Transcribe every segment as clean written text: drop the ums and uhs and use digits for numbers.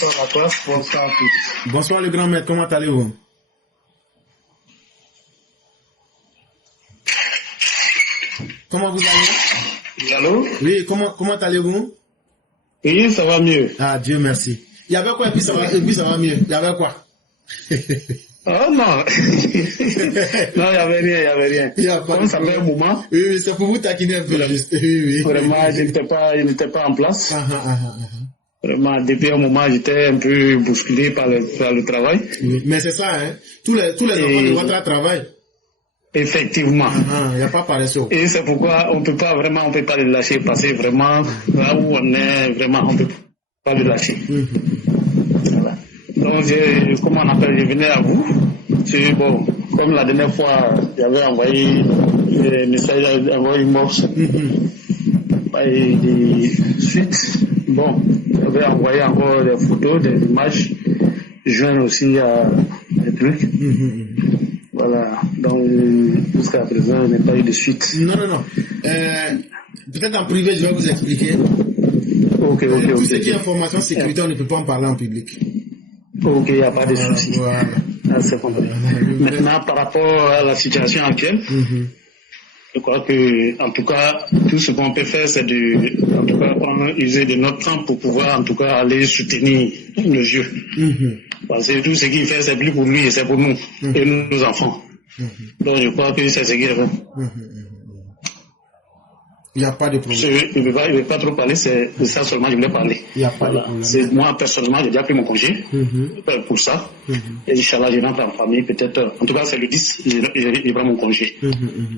bonsoir à toi, bonsoir à tous. Bonsoir le grand maître, comment allez-vous? Comment vous allez? Allô? Oui, comment allez-vous? Oui, ça va mieux. Ah, Dieu merci. Il y avait quoi et puis ça va mieux? Il y avait quoi? Oh non. Non, il n'y avait rien. Comme ça fait un moment. Oui, c'est pour vous taquiner un peu là, juste. Oui. Vraiment, je n'étais pas en place. Vraiment, depuis un moment, j'étais un peu bousculé par le travail. Oui. Mais c'est ça, hein. Tous les enfants de votre travail. Effectivement. Il n'y a pas paresseux. Et c'est pourquoi on peut pas les lâcher, parce que vraiment, là où on est, vraiment, on peut pas le lâcher. Voilà. Donc, je venais à vous. Bon, comme la dernière fois, j'avais envoyé des messages, envoyé une morse. Et des suites. Bon, j'avais envoyé encore des photos, des images, joindre aussi à des trucs. Voilà, donc jusqu'à présent, il n'y a pas eu de suite. Non. Peut-être en privé, je vais vous expliquer. Ok. Tout ce qui est information sécurité, on ne peut pas en parler en public. Ok, il n'y a pas de souci. Voilà. C'est bon. Maintenant, par rapport à la situation actuelle, je crois que, en tout cas, tout ce qu'on peut faire, c'est en tout cas, user de notre temps pour pouvoir, en tout cas, aller soutenir le jeu. Parce que tout ce qu'il fait, c'est plus pour lui et c'est pour nous, et nos enfants. Donc, je crois que c'est ce qu'il fait. Il n'y a pas de problème. Il ne veut pas trop parler, c'est de ça seulement je voulais parler. Il n'y a pas de problème. Moi, personnellement, j'ai déjà pris mon congé pour ça. Et Inch'Allah, je rentre en famille, peut-être. En tout cas, c'est le 10, je prends mon congé.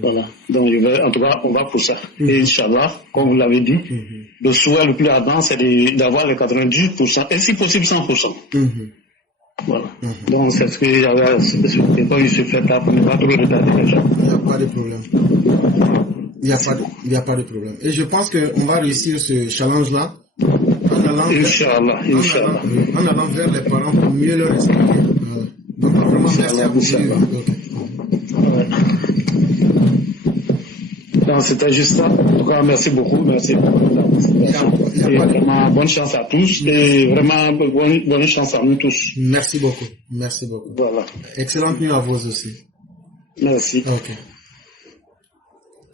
Voilà. Donc, en tout cas, on va pour ça. Et Inch'Allah, comme vous l'avez dit, le souhait le plus ardent, c'est d'avoir les 90%, et si possible 100%. Voilà. Donc, c'est ce que j'avais, c'est quand il se fait là, pour ne pas trop retarder les gens. Il n'y a pas de problème. Il n'y a pas de problème. Et je pense qu'on va réussir ce challenge-là en allant vers les parents pour mieux leur expliquer. Donc, vraiment, merci à vous. Non, c'était juste ça. En tout cas, merci beaucoup. Et vraiment, bonne chance à tous et vraiment bonne chance à nous tous. Merci beaucoup. Voilà. Excellente nuit à vous aussi. Merci. Ok.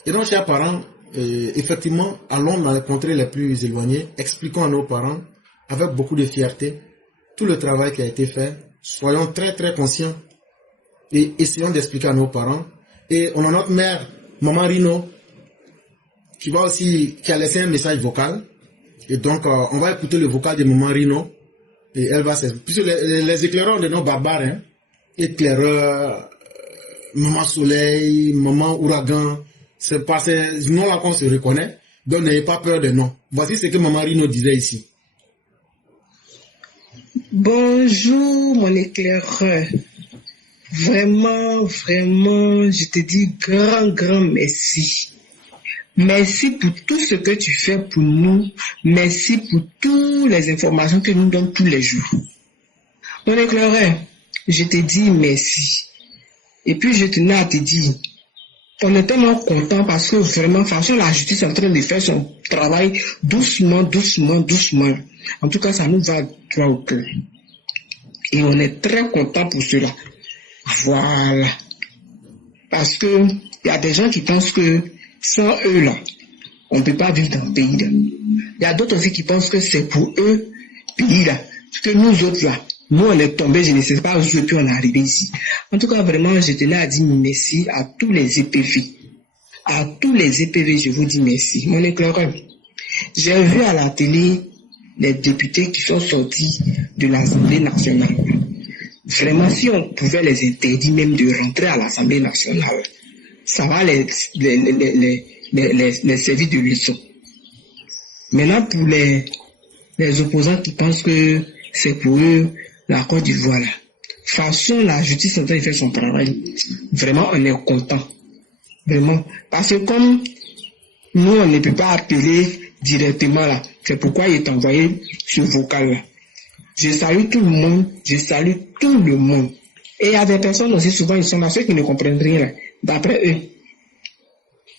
Et donc, chers parents, effectivement, allons dans les contrées les plus éloignées, expliquons à nos parents, avec beaucoup de fierté, tout le travail qui a été fait. Soyons très, très conscients et essayons d'expliquer à nos parents. Et on a notre mère, Maman Rino, qui a laissé un message vocal. Et donc, on va écouter le vocal de Maman Rino. Et elle va s'expliquer. Puisque les éclaireurs de nos barbares, hein, éclaireurs, Maman Soleil, Maman Ouragan, c'est pas ces noms-là qu'on se reconnaît. Donc, n'ayez pas peur des noms. Voici ce que Maman Rino disait ici. Bonjour, mon éclaireur. Vraiment, je te dis grand merci. Merci pour tout ce que tu fais pour nous. Merci pour toutes les informations que nous donnons tous les jours. Mon éclaireur, je te dis merci. Et puis, je tenais à te dire, on est tellement content parce que vraiment, franchement, la justice est en train de faire son travail doucement. En tout cas, ça nous va droit au cœur. Et on est très content pour cela. Voilà. Parce que il y a des gens qui pensent que sans eux là, on ne peut pas vivre dans le pays là. Il y a d'autres aussi qui pensent que c'est pour eux, pays là. Parce que nous autres là, nous on est tombés, je ne sais pas où et puis on est arrivé ici. En tout cas, vraiment, je tenais à dire merci à tous les EPV. À tous les EPV, je vous dis merci. Mon éclaireur, j'ai vu à la télé les députés qui sont sortis de l'Assemblée nationale. Vraiment, si on pouvait les interdire même de rentrer à l'Assemblée nationale, ça va les servir de leçon. Maintenant, pour les opposants qui pensent que c'est pour eux la Côte d'Ivoire, de toute façon, la justice est en train de faire son travail. Vraiment, on est content. Vraiment. Parce que comme nous, on ne peut pas appeler directement là, c'est pourquoi il est envoyé ce vocal-là. Je salue tout le monde. Et il y a des personnes aussi, souvent, ils sont là, ceux qui ne comprennent rien. D'après eux,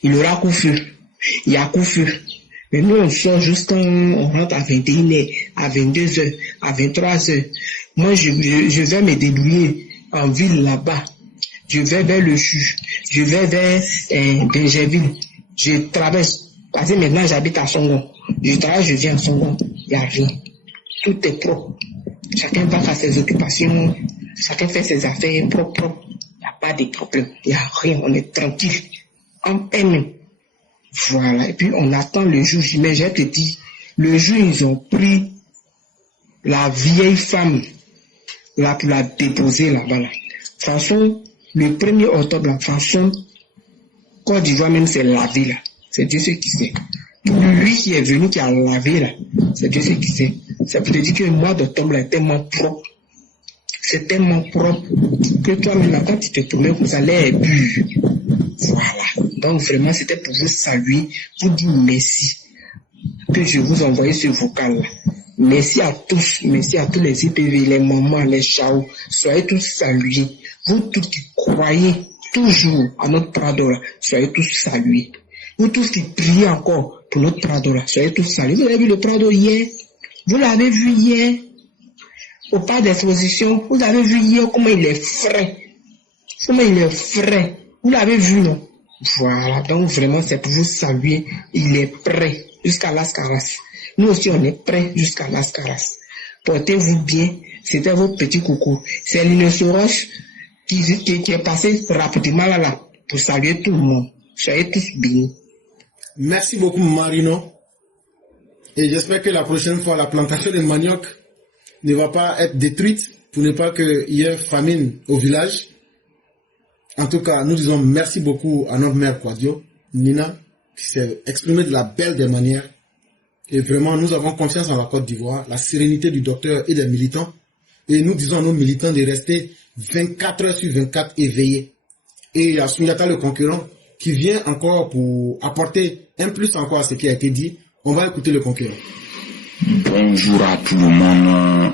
il y aura coup-feu. Il y a coup-feu. Mais nous, on sort juste quand on rentre à 21h, à 22h, à 23h. Moi, je vais me débrouiller en ville là-bas. Je vais vers le CHU. Je vais vers Benjerville. Je traverse. Parce que maintenant, j'habite à Songon. Je travaille, je viens à Songon. Il n'y a rien. Tout est propre. Chacun va faire ses occupations. Chacun fait ses affaires propres. Il n'y a pas de problème. Il n'y a rien. On est tranquille. En paix même. Voilà. Et puis, on attend le jour. Mais je te dis, le jour, ils ont pris la vieille femme là pour la déposer là-bas. Là. De toute façon, le 1er octobre, la façon, Côte d'Ivoire même s'est lavé là. C'est Dieu qui sait. Lui qui est venu, qui a lavé là, c'est Dieu qui sait. Ça peut te dire que le mois d'octobre est tellement propre. C'est tellement propre que toi-même, là, quand tu te promets, vous allez être pur. Voilà. Donc vraiment, c'était pour vous saluer, vous dire merci que je vous envoyais ce vocal-là. Merci à tous les IPV, les mamans, les chaos. Soyez tous salués. Vous tous qui croyez toujours à notre Prado, soyez tous salués. Vous tous qui priez encore pour notre Prado, soyez tous salués. Vous avez vu le Prado hier? Vous l'avez vu hier? Au pas d'exposition, vous avez vu hier comment il est frais. Comment il est frais. Vous l'avez vu, non? Voilà, donc vraiment c'est pour vous saluer. Il est prêt jusqu'à Las Caras. Nous aussi on est prêts jusqu'à Las Caras. Portez-vous bien. C'était vos petits coucous. C'est l'innosoros qui est passé rapidement là pour saluer tout le monde. Soyez tous bénis. Merci beaucoup Marino. Et j'espère que la prochaine fois la plantation de manioc ne va pas être détruite pour ne pas qu'il y ait famine au village. En tout cas, nous disons merci beaucoup à notre mère Quadio, Nina, qui s'est exprimée de la belle des manières. Et vraiment, nous avons confiance en la Côte d'Ivoire, la sérénité du docteur et des militants. Et nous disons à nos militants de rester 24 heures sur 24 éveillés. Et il y a Sundiata, le concurrent, qui vient encore pour apporter un plus encore à ce qui a été dit. On va écouter le concurrent. Bonjour à tout le monde.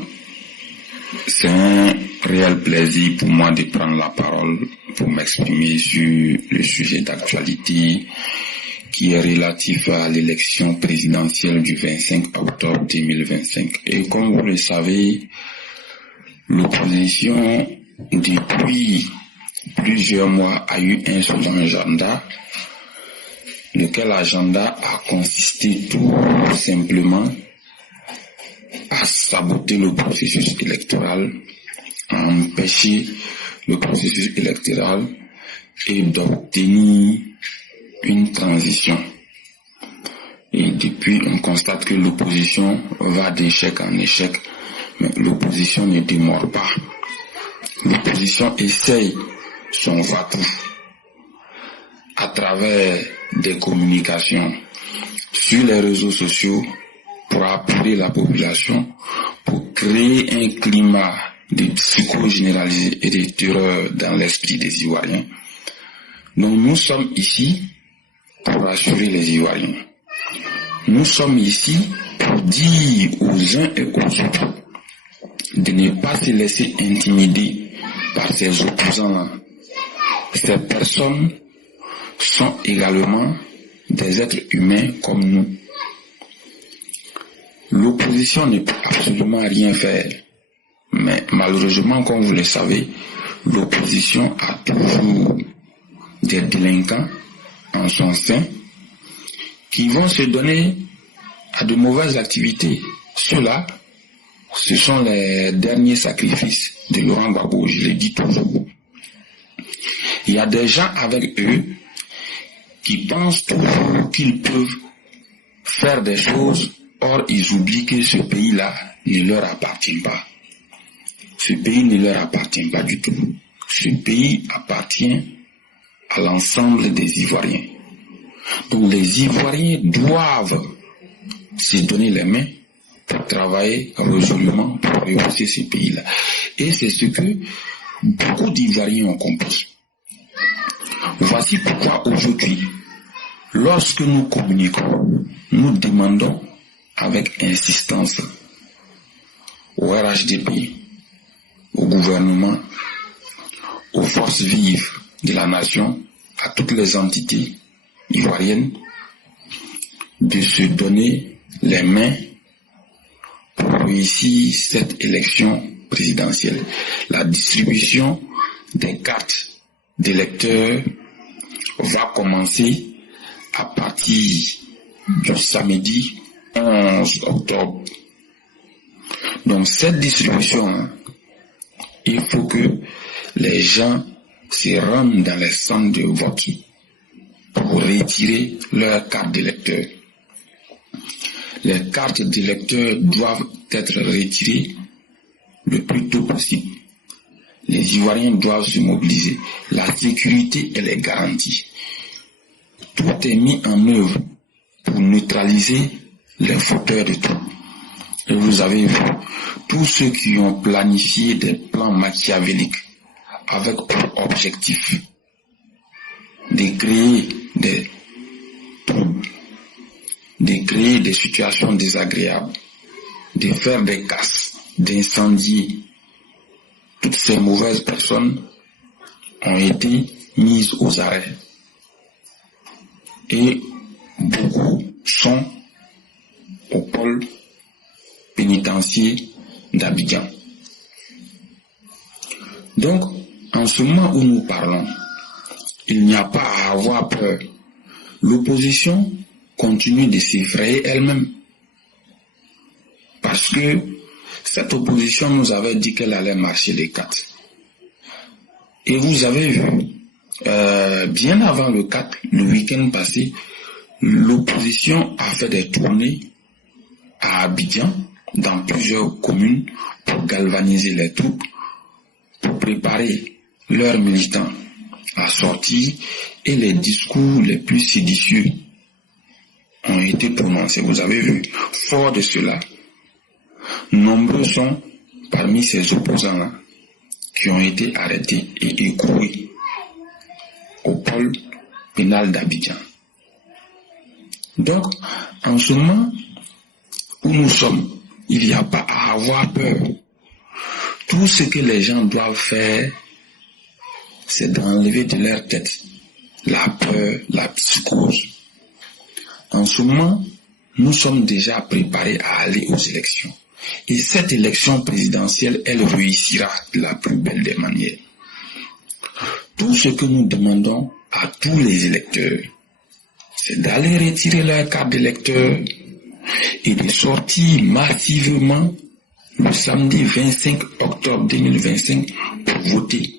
C'est un réel plaisir pour moi de prendre la parole pour m'exprimer sur le sujet d'actualité qui est relatif à l'élection présidentielle du 25 octobre 2025. Et comme vous le savez, l'opposition depuis plusieurs mois a eu un seul agenda, lequel agenda a consisté tout simplement à saboter le processus électoral, à empêcher le processus électoral et d'obtenir une transition. Et depuis, on constate que l'opposition va d'échec en échec, mais l'opposition ne démord pas. L'opposition essaye son va-tout à travers des communications sur les réseaux sociaux pour appuyer la population, pour créer un climat de psychose généralisée et de terreur dans l'esprit des Ivoiriens. Donc nous sommes ici pour rassurer les Ivoiriens. Nous sommes ici pour dire aux uns et aux autres de ne pas se laisser intimider par ces opposants-là. Ces personnes sont également des êtres humains comme nous. L'opposition ne peut absolument rien faire. Mais malheureusement, comme vous le savez, l'opposition a toujours des délinquants en son sein qui vont se donner à de mauvaises activités. Ceux-là, ce sont les derniers sacrifices de Laurent Gbagbo, je le dis toujours. Il y a des gens avec eux qui pensent toujours qu'ils peuvent faire des choses, or ils oublient que ce pays-là ne leur appartient pas. Ce pays ne leur appartient pas du tout. Ce pays appartient à l'ensemble des Ivoiriens. Donc les Ivoiriens doivent se donner les mains pour travailler résolument pour rehausser ce pays-là. Et c'est ce que beaucoup d'Ivoiriens ont compris. Voici pourquoi aujourd'hui, lorsque nous communiquons, nous demandons avec insistance au RHDP, au gouvernement, aux forces vives de la nation, à toutes les entités ivoiriennes, de se donner les mains pour réussir cette élection présidentielle. La distribution des cartes d'électeurs va commencer à partir du samedi 11 octobre. Donc cette distribution, il faut que les gens se rendent dans les centres de vote pour retirer leur carte d'électeur. Les cartes d'électeurs doivent être retirées le plus tôt possible. Les Ivoiriens doivent se mobiliser. La sécurité, elle est garantie. Tout est mis en œuvre pour neutraliser les fauteurs de troubles. Et vous avez vu, tous ceux qui ont planifié des plans machiavéliques avec pour objectif de créer des troubles, de créer des situations désagréables, de faire des casses, d'incendier, toutes ces mauvaises personnes ont été mises aux arrêts. Et beaucoup sont au pôle pénitentiaire d'Abidjan. Donc, en ce moment où nous parlons, il n'y a pas à avoir peur. L'opposition continue de s'effrayer elle-même. Parce que cette opposition nous avait dit qu'elle allait marcher les 4. Et vous avez vu, bien avant le 4, le week-end passé, l'opposition a fait des tournées à Abidjan, dans plusieurs communes, pour galvaniser les troupes, pour préparer leurs militants à sortir, et les discours les plus séditieux ont été prononcés. Vous avez vu, fort de cela, nombreux sont parmi ces opposants-là qui ont été arrêtés et écroués au pôle pénal d'Abidjan. Donc, en ce moment où nous sommes, il n'y a pas à avoir peur. Tout ce que les gens doivent faire, c'est d'enlever de leur tête la peur, la psychose. En ce moment, nous sommes déjà préparés à aller aux élections. Et cette élection présidentielle, elle réussira de la plus belle des manières. Tout ce que nous demandons à tous les électeurs, c'est d'aller retirer leur carte d'électeur et de sortir massivement le samedi 25 octobre 2025 pour voter.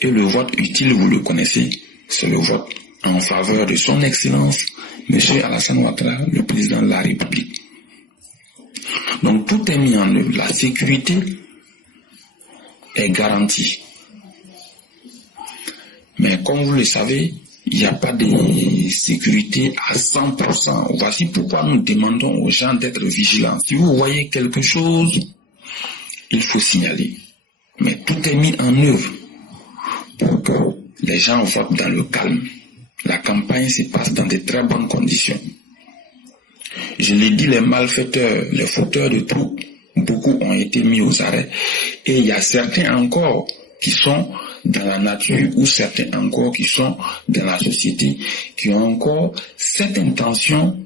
Et le vote utile, vous le connaissez, c'est le vote en faveur de son Excellence, M. Alassane Ouattara, le président de la République. Donc tout est mis en œuvre. La sécurité est garantie. Mais comme vous le savez, il n'y a pas de sécurité à 100%. Voici pourquoi nous demandons aux gens d'être vigilants. Si vous voyez quelque chose, il faut signaler. Mais tout est mis en œuvre pour que les gens votent dans le calme. La campagne se passe dans de très bonnes conditions. Je l'ai dit, les malfaiteurs, les fauteurs de troubles, beaucoup ont été mis aux arrêts. Et il y a certains encore qui sont dans la nature ou certains encore qui sont dans la société qui ont encore cette intention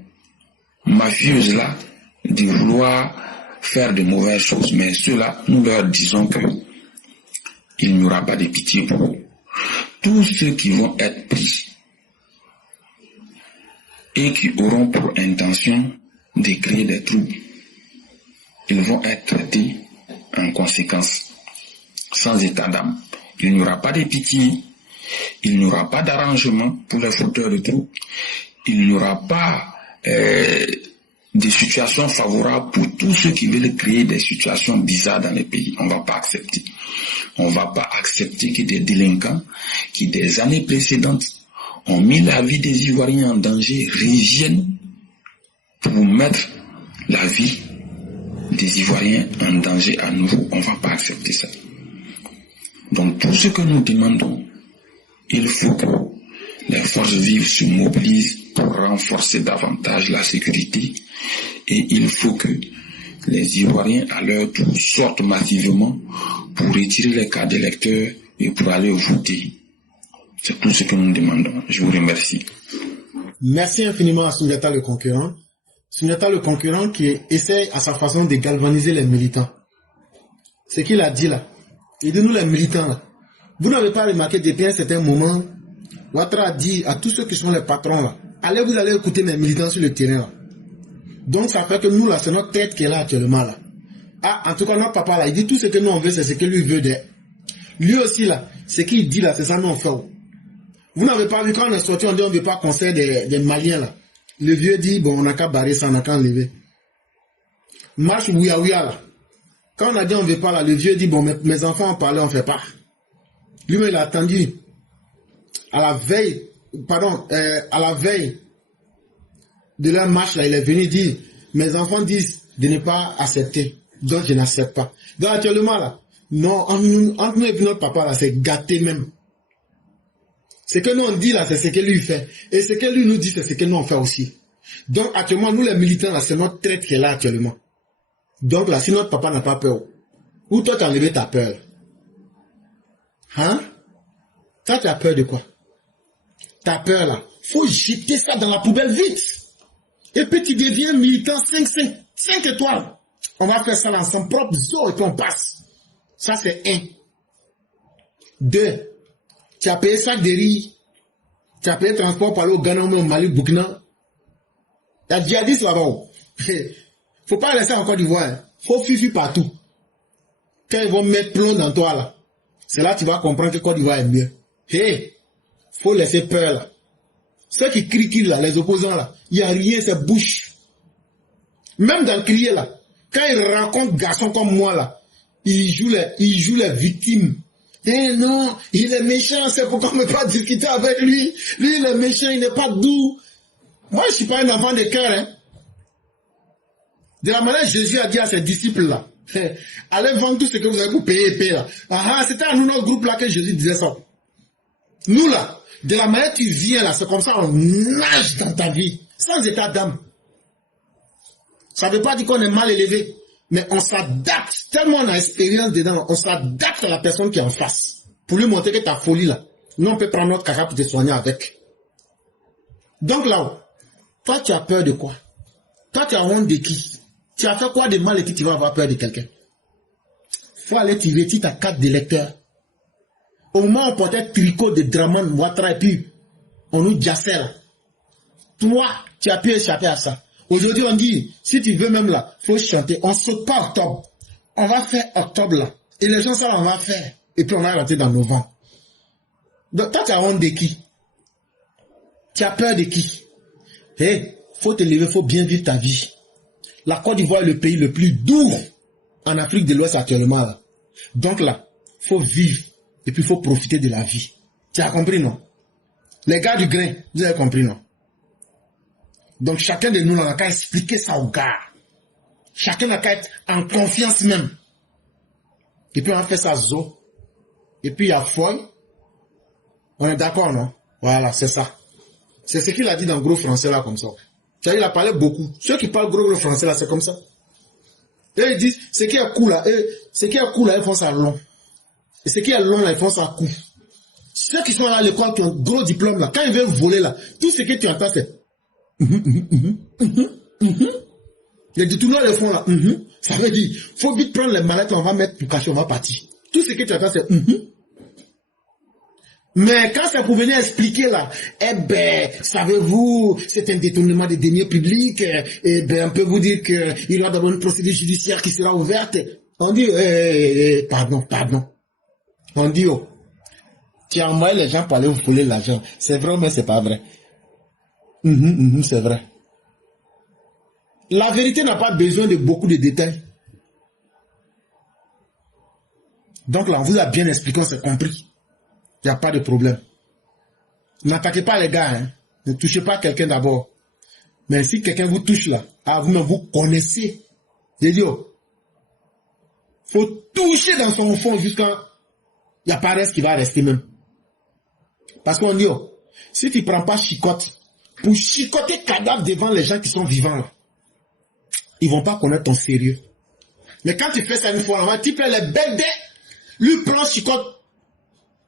mafieuse-là de vouloir faire de mauvaises choses. Mais ceux-là, nous leur disons que il n'y aura pas de pitié pour eux. Tous ceux qui vont être pris et qui auront pour intention de créer des troubles, ils vont être traités en conséquence, sans état d'âme. Il n'y aura pas de pitié, il n'y aura pas d'arrangement pour les fauteurs de troubles, il n'y aura pas de situations favorables pour tous ceux qui veulent créer des situations bizarres dans les pays. On ne va pas accepter. On ne va pas accepter que des délinquants qui, des années précédentes, ont mis la vie des Ivoiriens en danger, reviennent pour mettre la vie des Ivoiriens en danger à nouveau. On ne va pas accepter ça. Donc tout ce que nous demandons, il faut que les forces vives se mobilisent pour renforcer davantage la sécurité et il faut que les Ivoiriens à leur tour sortent massivement pour retirer les cartes d'électeurs et pour aller voter. C'est tout ce que nous demandons. Je vous remercie. Merci infiniment à Sundiata le concurrent. Sundiata le concurrent qui essaie à sa façon de galvaniser les militants. Ce qu'il a dit là. Il dit nous les militants là. Vous n'avez pas remarqué depuis un certain moment, Ouattara a dit à tous ceux qui sont les patrons là, allez vous allez écouter mes militants sur le terrain là. Donc ça fait que nous là, c'est notre tête qui est là actuellement là. Ah, en tout cas notre papa là, il dit tout ce que nous on veut, c'est ce que lui veut de. Lui aussi là, ce qu'il dit là, c'est ça nous on fait. Vous n'avez pas vu quand on est sorti, on dit on ne veut pas conseil des Maliens là. Le vieux dit, bon on n'a qu'à barrer ça, on n'a qu'à enlever. Marche ouya ouya là. Quand on a dit on ne veut pas là, le vieux dit, bon mes enfants en parlaient, on ne fait pas. Lui-même il a attendu à la veille de leur marche là, il est venu dire, mes enfants disent de ne pas accepter, donc je n'accepte pas. Donc actuellement là, non, entre nous et notre papa là, c'est gâté même. Ce que nous on dit là, c'est ce que lui fait. Et ce que lui nous dit, c'est ce que nous on fait aussi. Donc actuellement, nous les militants là, c'est notre traite qui est là actuellement. Donc là, si notre papa n'a pas peur, ou toi tu as enlevé ta peur. Hein? Toi tu as peur de quoi? Ta peur là, faut jeter ça dans la poubelle vite. Et puis tu deviens militant 5 étoiles. On va faire ça dans son propre zoo et puis on passe. Ça c'est 1. 2. Tu as payé sac de riz. Tu as payé transport pour aller au Ghana, au Mali, Burkina. Il y a djihadistes là-bas. Faut pas laisser en Côte d'Ivoire. Faut fuir partout. Quand ils vont mettre plomb dans toi là, c'est là que tu vas comprendre que Côte d'Ivoire est mieux. Hey, faut laisser peur là. Ceux qui crient là, les opposants là, il n'y a rien, c'est bouche. Même dans le crier là, quand ils rencontrent garçons comme moi là, ils jouent les victimes. Eh non, il est méchant, c'est pourquoi on ne peut pas discuter avec lui. Lui, il est méchant, il n'est pas doux. Moi, je ne suis pas un enfant de cœur. Hein. De la manière Jésus a dit à ses disciples là, allez vendre tout ce que vous avez pour payer là. Ah, c'était à nous, notre groupe là, que Jésus disait ça. Nous là, de la manière tu viens là, c'est comme ça, on nage dans ta vie, sans état d'âme. Ça ne veut pas dire qu'on est mal élevé. Mais on s'adapte, tellement on a expérience dedans, on s'adapte à la personne qui est en face. Pour lui montrer que ta folie là, nous on peut prendre notre caca pour te soigner avec. Donc là, toi tu as peur de quoi? Toi tu as honte de qui? Tu as fait quoi de mal et puis tu vas avoir peur de quelqu'un? Faut aller tirer ta carte d'électeur. Au moment où on portait tricot de Dramane Ouattara et puis on nous jassait là. Toi, tu as pu échapper à ça. Aujourd'hui, on dit, si tu veux même là, faut chanter. On ne saute pas octobre. On va faire octobre là. Et les gens, ça, on va faire. Et puis, on va rentrer dans novembre. Donc, toi, tu as honte de qui? Tu as peur de qui? Hey, faut te lever, faut bien vivre ta vie. La Côte d'Ivoire est le pays le plus doux en Afrique de l'Ouest actuellement là. Donc là, faut vivre. Et puis, il faut profiter de la vie. Tu as compris, non? Les gars du grain, vous avez compris, non? Donc chacun de nous n'a qu'à expliquer ça aux gars. Chacun n'a qu'à être en confiance même. Et puis on a fait ça zo. Et puis il y a foi. On est d'accord, non? Voilà, c'est ça. C'est ce qu'il a dit dans gros français là comme ça. Il a parlé beaucoup. Ceux qui parlent gros français là, c'est comme ça. Et ils disent, ce qui est cool là, ils font ça long. Et ce qui est long là, ils font ça court. Ceux qui sont là à l'école, qui ont un gros diplôme là, quand ils veulent voler là, tout ce que tu entends c'est les détourneurs le font là. Ça veut dire, faut vite prendre les mallettes, on va mettre pour cacher, on va partir. Tout ce que tu attends, c'est Mais quand ça pour venir expliquer là, eh ben, savez-vous, c'est un détournement des deniers publics, eh ben, on peut vous dire qu'il y aura d'abord une procédure judiciaire qui sera ouverte. On dit, pardon. On dit, oh, tu as envoyé les gens pour aller vous voler l'argent. C'est vrai, mais c'est pas vrai. C'est vrai. La vérité n'a pas besoin de beaucoup de détails. Donc là, on vous a bien expliqué, on s'est compris. Il n'y a pas de problème. N'attaquez pas les gars. Hein. Ne touchez pas quelqu'un d'abord. Mais si quelqu'un vous touche là, vous-même vous connaissez. J'ai dit, oh, faut toucher dans son fond jusqu'à il n'y a pas reste qui va rester même. Parce qu'on dit, oh, si tu ne prends pas chicotte, pour chicoter cadavre devant les gens qui sont vivants, là, ils ne vont pas connaître ton sérieux. Mais quand tu fais ça une fois, tu prends les bébés, lui prend chicote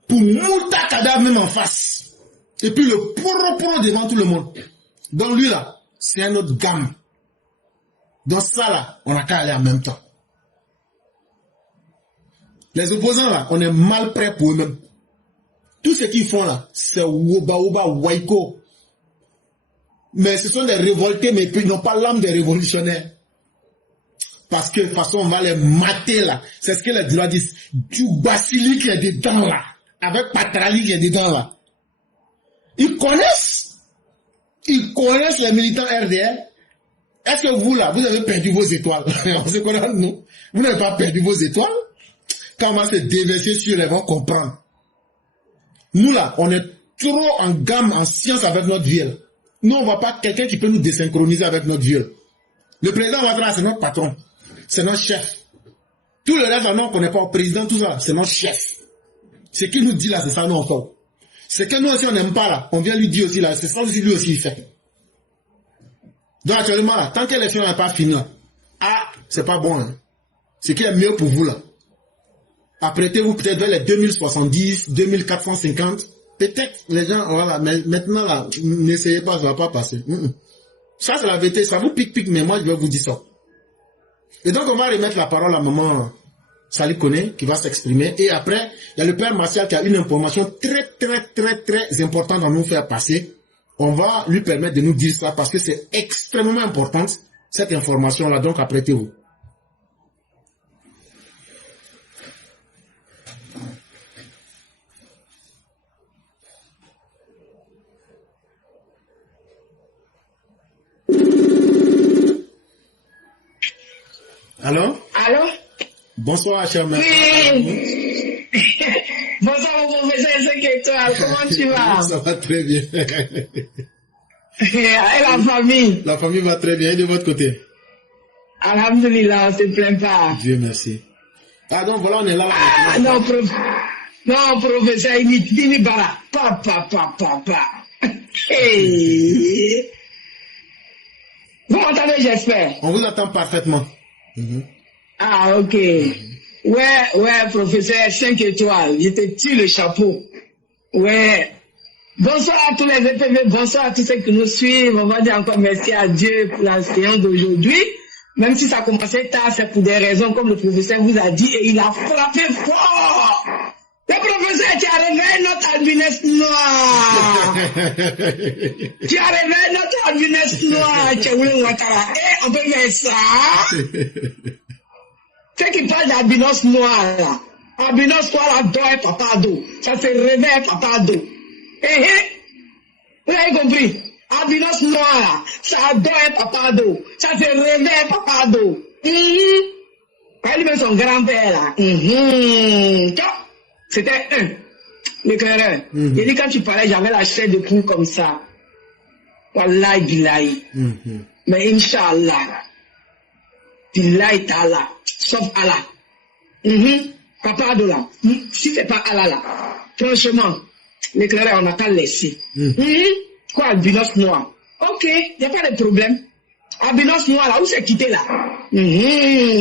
pour mouler ta cadavre même en face. Et puis le poro devant tout le monde. Donc lui là, c'est un autre gamme. Dans ça là, on n'a qu'à aller en même temps. Les opposants là, on est mal prêts pour eux-mêmes. Tout ce qu'ils font là, c'est Woba Woba Waiko. Mais ce sont des révoltés, mais ils n'ont pas l'âme des révolutionnaires. Parce que de toute façon, on va les mater là. C'est ce que les droits disent. Du Basili qui est dedans là. Avec Patrali qui est dedans là. Ils connaissent les militants RDR. Est-ce que vous là, vous avez perdu vos étoiles? On se connaît, nous. Vous n'avez pas perdu vos étoiles? Quand on va se déverser sur les vont comprendre. Nous là, on est trop en gamme, en science avec notre viol. Nous, on ne voit pas quelqu'un qui peut nous désynchroniser avec notre viol. Le président Ouattara, c'est notre patron. C'est notre chef. Tout le reste, on ne connaît pas. Le président, tout ça, c'est notre chef. Ce qu'il nous dit là, c'est ça, nous, on fait. Ce que nous aussi, on n'aime pas là, on vient lui dire aussi là, c'est ça aussi, lui aussi, il fait. Donc actuellement, là, tant que l'élection n'est pas finie là, c'est pas bon. Hein. Ce qui est mieux pour vous là. Apprêtez-vous peut-être vers les 2070, 2450. Peut-être les gens, voilà, mais maintenant là, n'essayez pas, ça va pas passer. Ça c'est la vérité, ça vous pique, mais moi je vais vous dire ça. Et donc on va remettre la parole à maman Sali Koné qui va s'exprimer. Et après, il y a le père Martial qui a une information très importante à nous faire passer. On va lui permettre de nous dire ça parce que c'est extrêmement important, cette information-là. Donc apprêtez-vous. Allô? Allô? Bonsoir, cher maître. Oui. Bonsoir, mon professeur 5 étoiles. Comment tu vas? Ça va très bien. Et la famille? La famille va très bien. Et de votre côté? Alhamdulillah, on ne se plaint pas. Dieu merci. Ah, donc voilà, on est là. Non, professeur, il est bara. Papa. Hey. Vous m'entendez, j'espère? On vous attend parfaitement. Ah, ok. Ouais, professeur 5 étoiles. Je te tire le chapeau. Ouais. Bonsoir à tous les EPV, bonsoir à tous ceux qui nous suivent. On va dire encore merci à Dieu pour la séance d'aujourd'hui. Même si ça commençait tard, c'est pour des raisons comme le professeur vous a dit et il a frappé fort. Le professeur, tu as réveillé notre albinesse noire. Tu as réveillé notre albinesse noire. Tu as voulu Ouattara. Eh, on peut faire ça. Ceux qui parlent d'albinos noir là. Albinos noir là, dort papa d'eau. Ça se réveille papa d'eau. Vous avez compris? Albinos noir là, ça dort papa d'eau. Ça se réveille papa d'eau. Elle met son grand-père là. C'était l'éclaireur. Il dit quand tu parlais, j'avais la chair de poule comme ça. Wallahi billahi. Mais Inch'Allah. Billahi ta'ala. Sauf Allah. Papa de là. Si c'est pas Allah là. Franchement, l'éclaireur, on n'a qu'à laisser. Quoi, albinos noir? Ok, il n'y a pas de problème. Albinos noir là, où c'est quitté là?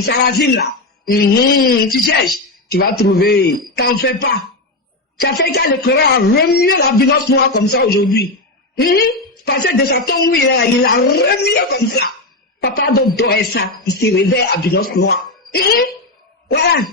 Sarrazine là. Tu cherches. Tu vas trouver. T'en fais pas. Tu as fait qu'à l'éclaireur remuer l'albinos noir comme ça aujourd'hui. Parce que de sa tombe, il a remué comme ça. Papa doit ça. Il s'est réveillé albinos noir. Voilà.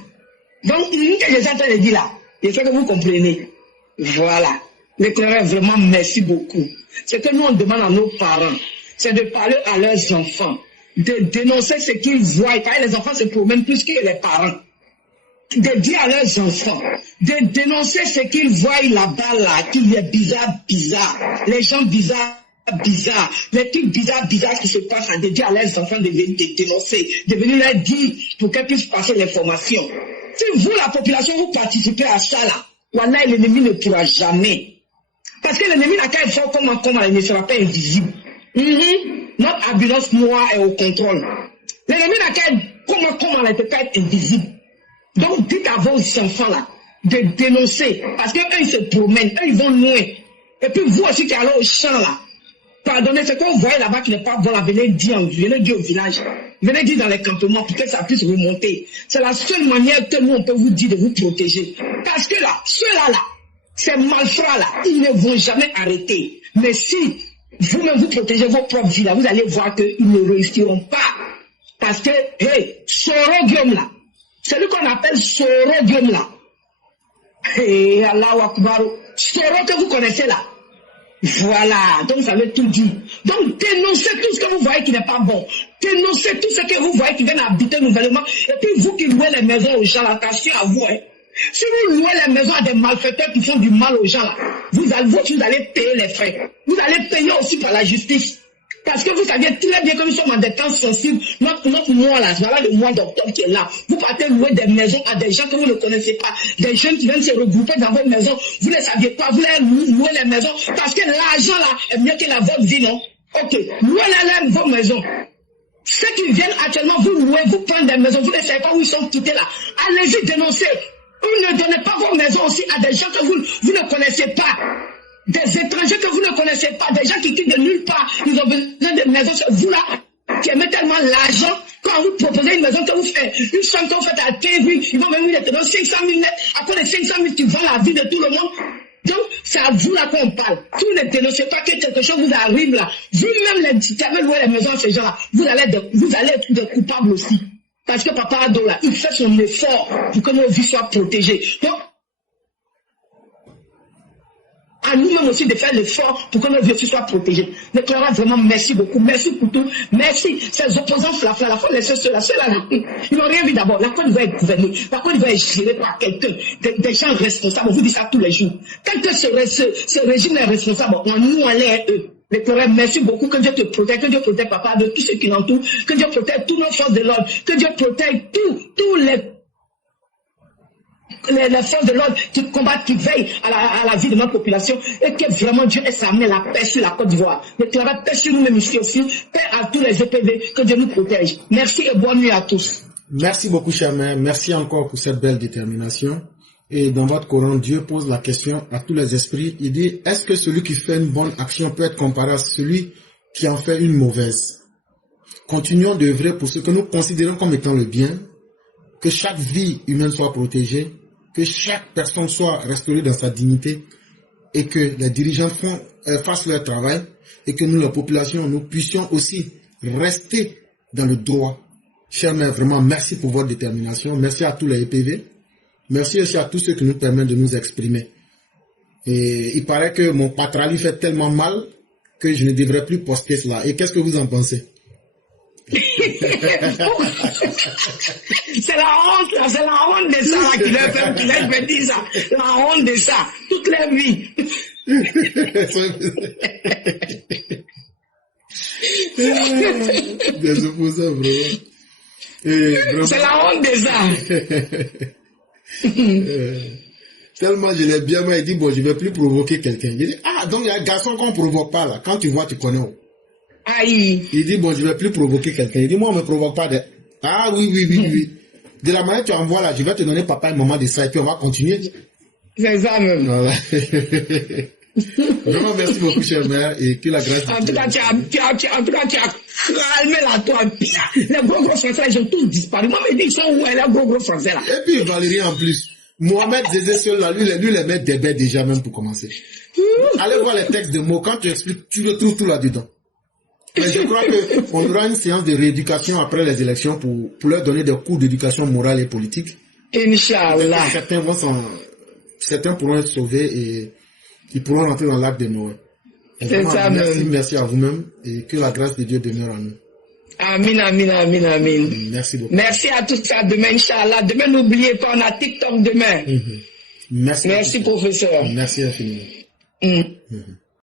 Donc, ce que je suis en train de dire là, j'espère que vous comprenez. Voilà. L'éclaireur, vraiment, merci beaucoup. Ce que nous, on demande à nos parents, c'est de parler à leurs enfants, de dénoncer ce qu'ils voient. Parce que les enfants se promènent plus que les parents. De dire à leurs enfants, de dénoncer ce qu'ils voient là-bas, là, qu'il y a bizarre. Les gens bizarres, les trucs bizarres qui se passent, de dire à leurs enfants de venir dénoncer, de venir leur dire pour qu'elles puissent passer l'information. Si vous, la population, vous participez à ça, là, voilà, l'ennemi ne pourra jamais. Parce que l'ennemi n'a qu'à être fort comment, il ne sera pas invisible. Notre ambulance noire est au contrôle. L'ennemi n'a qu'à être comment, il ne peut pas être invisible. Donc, dites à vos enfants, là, de dénoncer. Parce qu'eux, ils se promènent, eux, ils vont loin. Et puis, vous aussi qui allez au champ, là, pardonnez, ce qu'on voit là-bas qui n'est pas bon, là, venez dire au village. Venez dire dans les campements pour que ça puisse remonter. C'est la seule manière que nous, on peut vous dire de vous protéger. Parce que là, ceux-là, ces malfrats, là, ils ne vont jamais arrêter. Mais si vous-même vous protégez vos propres vies là, vous allez voir qu'ils ne réussiront pas. Parce que, hey, Sorogium là, celui qu'on appelle Sorogium là, hey, Allahu Akbar, Soro que vous connaissez là, voilà, donc ça veut tout dire. Donc dénoncez tout ce que vous voyez qui n'est pas bon. Dénoncez tout ce que vous voyez qui vient habiter nouvellement. Et puis vous qui louez les maisons aux gens, attention à vous. Hein. Si vous louez les maisons à des malfaiteurs qui font du mal aux gens, là, vous allez payer les frais. Vous allez payer aussi par la justice. Parce que vous savez très bien que nous sommes en des temps sensibles. Notre mois là, voilà le mois d'octobre qui est là. Vous partez louer des maisons à des gens que vous ne connaissez pas. Des jeunes qui viennent se regrouper dans vos maisons. Vous ne saviez pas, vous voulez louer les maisons. Parce que l'argent là est mieux que la votre vie, non? Ok, louez vos maisons. Ceux qui viennent actuellement vous louer, vous prendre des maisons, vous ne savez pas où ils sont quittés là. Allez-y dénoncer. Vous ne donnez pas vos maisons aussi à des gens que vous ne connaissez pas. Des étrangers que vous ne connaissez pas, des gens qui quittent de nulle part, ils ont besoin de maisons. C'est vous là qui aimez tellement l'argent, quand vous proposez une maison que vous faites, une somme que vous faites à 15 000, ils vont même te donner 500 000 net, après les 500 000 qui vendent la vie de tout le monde. Donc, c'est à vous là qu'on parle. Si vous ne dénoncez pas que quelque chose vous arrive là, vous-même qui avez loué les maisons à ces gens-là, vous allez être des coupables aussi. Parce que Papa Ado là, il fait son effort pour que nos vies soient protégées. Donc, à nous-mêmes aussi de faire l'effort pour que nos vies soient protégées. Mais Clara, vraiment, merci beaucoup. Merci pour tout. Merci. Ces opposants flafla, la fois, laissez ceux-là. Ils n'ont rien vu d'abord. La Côte d'Ivoire est gouvernée. La Côte d'Ivoire est gérée par quelqu'un. Des gens responsables. On vous dit ça tous les jours. Quel que serait ce régime est responsable, nous, on est eux. Mais Clara, merci beaucoup. Que Dieu te protège. Que Dieu protège Papa de tous ceux qui l'entourent. Que Dieu protège toutes nos forces de l'ordre. Que Dieu protège tous les forces de l'ordre qui combattent, qui veillent à la vie de notre population, et que vraiment Dieu ait sa main la paix sur la Côte d'Ivoire. Déclarez paix sur nous-mêmes ici aussi, paix à tous les EPV, que Dieu nous protège. Merci et bonne nuit à tous. Merci beaucoup, cher mère. Merci encore pour cette belle détermination. Et dans votre Coran, Dieu pose la question à tous les esprits. Il dit, est-ce que celui qui fait une bonne action peut être comparé à celui qui en fait une mauvaise? Continuons d'œuvrer pour ce que nous considérons comme étant le bien, que chaque vie humaine soit protégée, que chaque personne soit restaurée dans sa dignité et que les dirigeants fassent leur travail et que nous, la population, nous puissions aussi rester dans le droit. Chère mère, vraiment, merci pour votre détermination. Merci à tous les EPV. Merci aussi à tous ceux qui nous permettent de nous exprimer. Et il paraît que mon patrali fait tellement mal que je ne devrais plus poster cela. Et qu'est-ce que vous en pensez? C'est la honte là, c'est la honte de ça là, qui leur fait dire ça. La honte de ça, toute leur vie. Des opposants, vraiment. C'est la honte de ça. Tellement je l'ai bien mal, il dit, bon, je ne vais plus provoquer quelqu'un. Il dit, ah, donc il y a un garçon qu'on ne provoque pas là. Quand tu vois, tu connais où. Aïe. Il dit, bon, je ne vais plus provoquer quelqu'un. Il dit, moi, on ne me provoque pas de... Ah, oui. De la manière que tu envoies là, je vais te donner papa et maman de ça et puis on va continuer. C'est ça même. Voilà. Vraiment, merci beaucoup, chère mère, et que la grâce... En tout cas, tu as calmé la toile. Les gros français, ils ont tous disparu. Moi, je me dis, ils sont où, les gros français là? Et puis, Valérie, en plus. Mohamed Zézé seul là, lui les met des bêtes déjà, même pour commencer. Allez voir les textes de mots. Quand tu expliques, tu le trouves tout là-dedans. Mais je crois qu'on aura une séance de rééducation après les élections pour leur donner des cours d'éducation morale et politique. Inch'Allah. Certains pourront être sauvés et ils pourront rentrer dans l'arc de Noé. C'est ça même. Merci à vous-même et que la grâce de Dieu demeure en nous. Amin. Merci beaucoup. Merci à tous. À demain, Inch'Allah. Demain, n'oubliez pas, on a TikTok demain. Merci, professeur. Merci infiniment.